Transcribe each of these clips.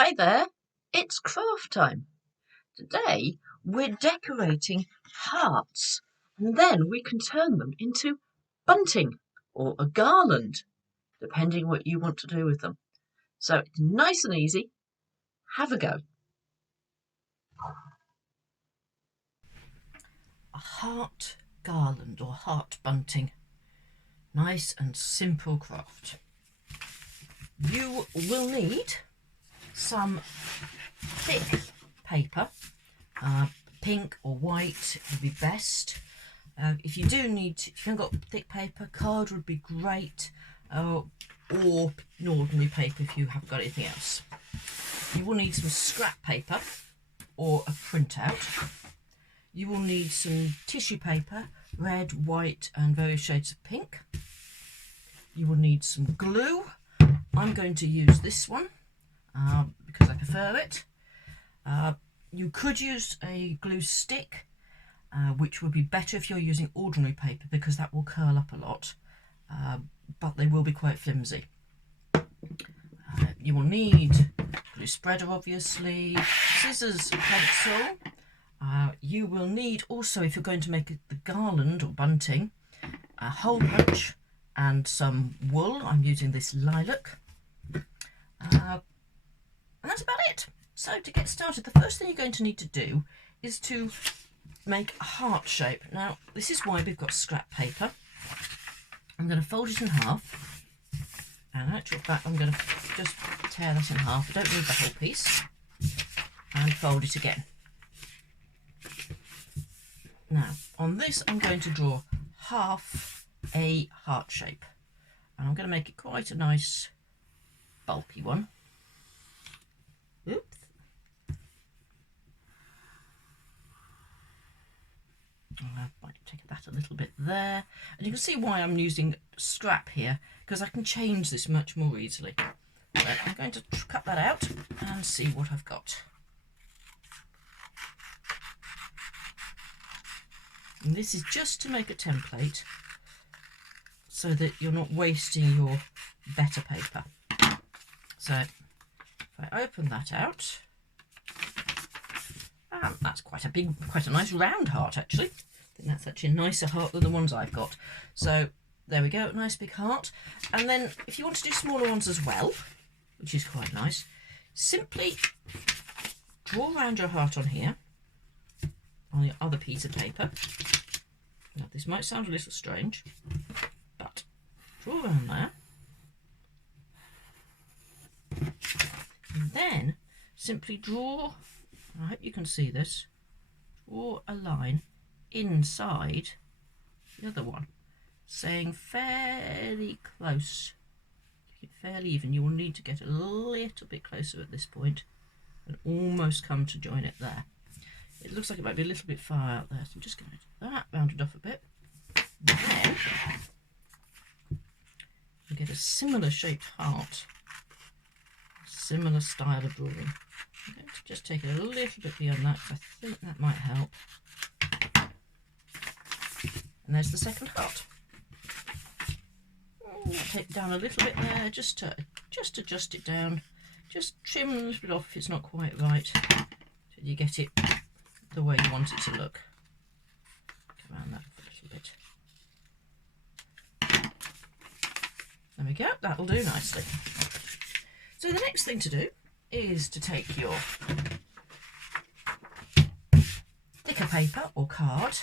Hi there, it's craft time. Today we're decorating hearts and then we can turn them into bunting or a garland, depending what you want to do with them. So it's nice and easy. Have a go. A heart garland or heart bunting. Nice and simple craft. You will need some thick paper, pink or white would be best. If you haven't got thick paper, card would be great, or ordinary paper if you haven't got anything else. You will need some scrap paper or a printout. You will need some tissue paper, red, white and various shades of pink. You will need some glue. I'm going to use this one because I prefer it. You could use a glue stick, which would be better if you're using ordinary paper because that will curl up a lot, but they will be quite flimsy. You will need glue spreader, obviously, scissors, pencil. You will need also, if you're going to make the garland or bunting, a hole punch and some wool. I'm using this lilac. And that's about it. So to get started, the first thing you're going to need to do is to make a heart shape. Now, this is why we've got scrap paper. I'm going to fold it in half. And in actual fact, I'm going to just tear that in half. I don't need the whole piece. And fold it again. Now, on this, I'm going to draw half a heart shape. And I'm going to make it quite a nice, bulky one. Oops. I might take that a little bit there. And you can see why I'm using scrap here, because I can change this much more easily. So I'm going to cut that out and see what I've got. And this is just to make a template so that you're not wasting your better paper. So if I open that out, that's quite a nice round heart actually. I think that's actually a nicer heart than the ones I've got. So there we go, nice big heart. And then if you want to do smaller ones as well, which is quite nice, simply draw around your heart on here, on the other piece of paper. Now this might sound a little strange, but draw around there. And then simply draw, I hope you can see this, draw a line inside the other one, saying fairly close, fairly even. You will need to get a little bit closer at this point and almost come to join it there. It looks like it might be a little bit far out there, so I'm just going to do that, round it off a bit. And then you get a similar shaped heart, similar style of drawing. I'm going to just take it a little bit beyond that because I think that might help. And there's the second heart. Take it down a little bit there, just adjust it down. Just trim a little bit off if it's not quite right, so you get it the way you want it to look. Come around that a little bit. There we go, that'll do nicely. So the next thing to do is to take your thicker paper or card,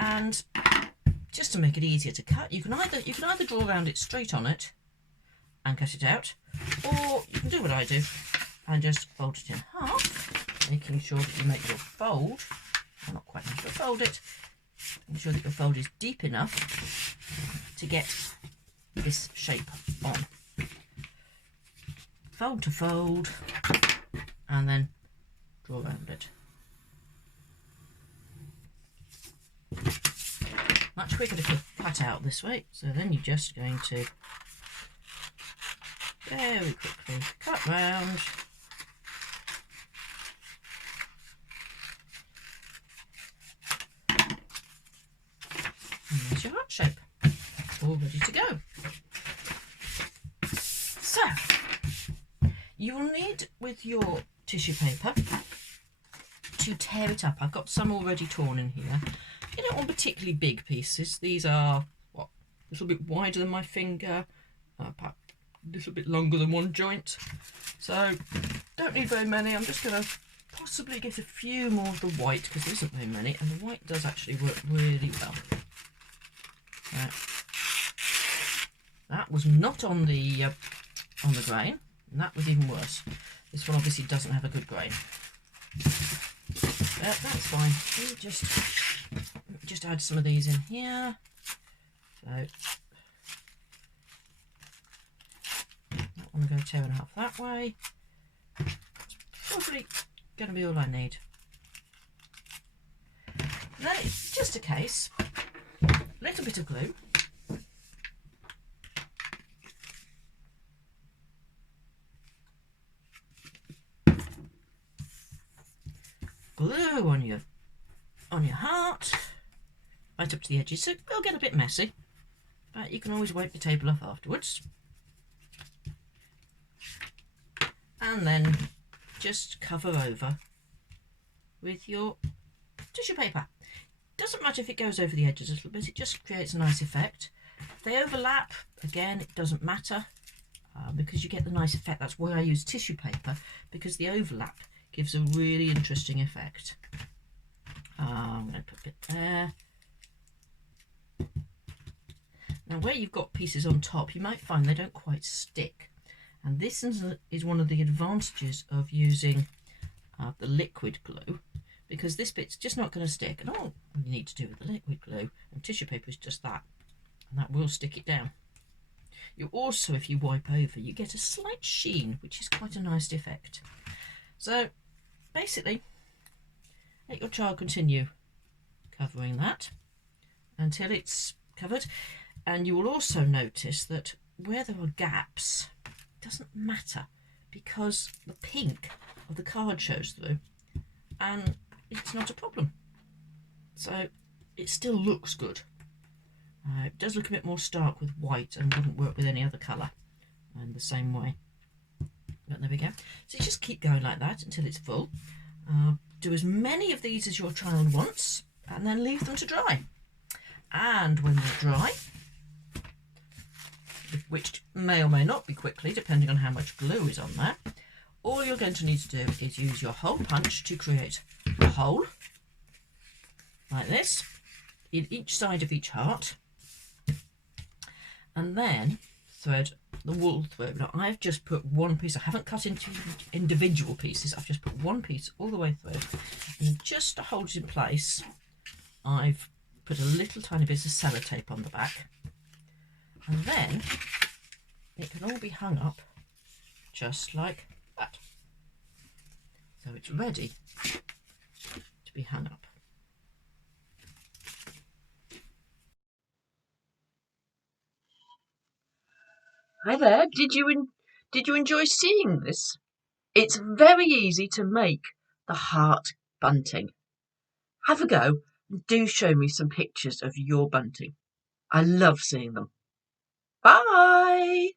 and just to make it easier to cut, you can either draw around it straight on it and cut it out, or you can do what I do and just fold it in half, making sure that you make your fold, well, not quite enough, but fold it, making sure that your fold is deep enough to get this shape on. Fold to fold, and then draw around it. Much quicker to cut out this way, so then you're just going to very quickly cut round. And there's your heart shape, all ready to go. So You will need, with your tissue paper, to tear it up. I've got some already torn in here. You don't want particularly big pieces. These are, what, a little bit wider than my finger, perhaps a little bit longer than one joint. So, don't need very many. I'm just going to possibly get a few more of the white, because there isn't very many, and the white does actually work really well. Right. That was not on the grain, and that was even worse. This one obviously doesn't have a good grain. That's fine. We just add some of these in here. So that one I'm going to tear in half that way. It's probably going to be all I need. Then it's just a case, a little bit of glue. Glue on your heart, right up to the edges, so it will get a bit messy, but you can always wipe the table off afterwards. And then just cover over with your tissue paper. Doesn't matter if it goes over the edges a little bit, it just creates a nice effect. If they overlap, again, it doesn't matter, because you get the nice effect. That's why I use tissue paper, because the overlap gives a really interesting effect. I'm going to put a bit there. Now where you've got pieces on top, you might find they don't quite stick. And this is one of the advantages of using the liquid glue, because this bit's just not going to stick. And all you need to do with the liquid glue and tissue paper is just that. And that will stick it down. You also, if you wipe over, you get a slight sheen, which is quite a nice effect. So basically, let your child continue covering that until it's covered. And you will also notice that where there are gaps, it doesn't matter, because the pink of the card shows through and it's not a problem. So it still looks good. It does look a bit more stark with white and wouldn't work with any other colour in the same way. But there we go. So you just keep going like that until it's full. Do as many of these as your child wants and then leave them to dry. And when they're dry, which may or may not be quickly depending on how much glue is on there, all you're going to need to do is use your hole punch to create a hole like this in each side of each heart, and then thread the wool through. Now I've just put one piece, I haven't cut into individual pieces, I've just put one piece all the way through, and just to hold it in place I've put a little tiny bit of sellotape on the back, and then it can all be hung up just like that. So it's ready to be hung up. Hi there, did you enjoy seeing this? It's very easy to make the heart bunting. Have a go and do show me some pictures of your bunting. I love seeing them. Bye!